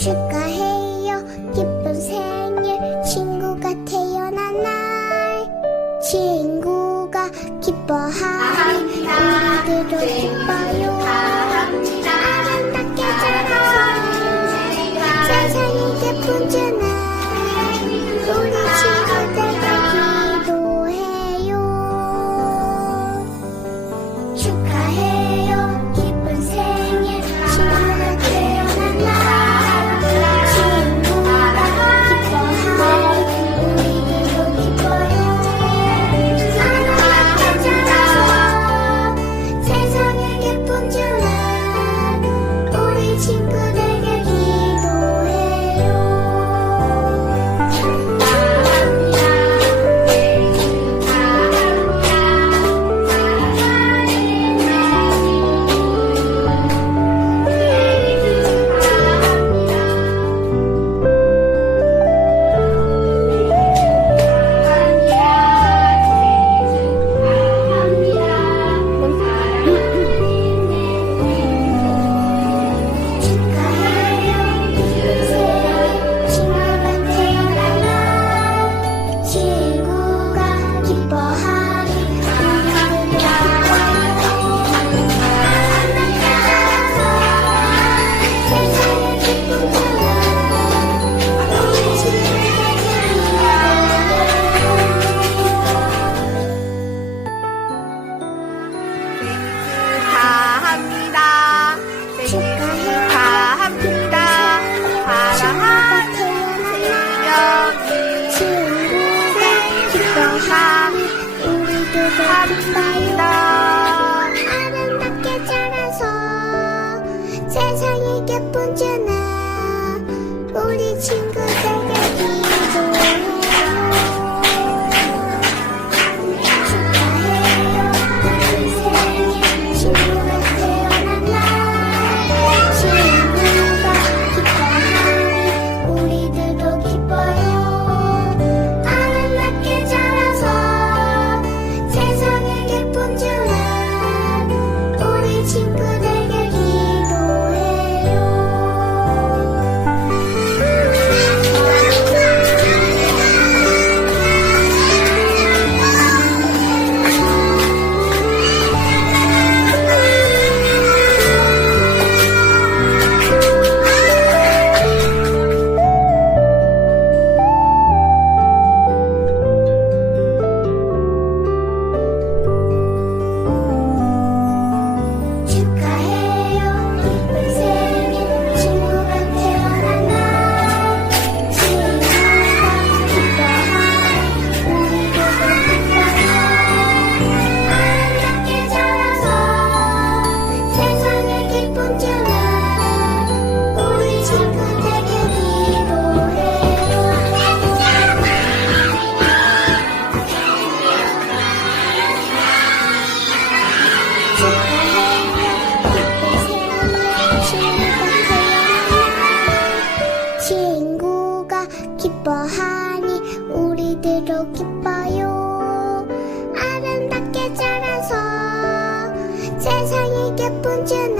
축하해요. 기쁜 생일. 친구가 태어난 날. 친구가 기뻐하니 우리들도 기뻐요. 아름답게 자라서 세상이 예쁜 주날 우리 친구들과 기도해요. 축하해 기뻐요 아름답게 자라서 세상이 예쁜 주나 우리 기도해 这不就能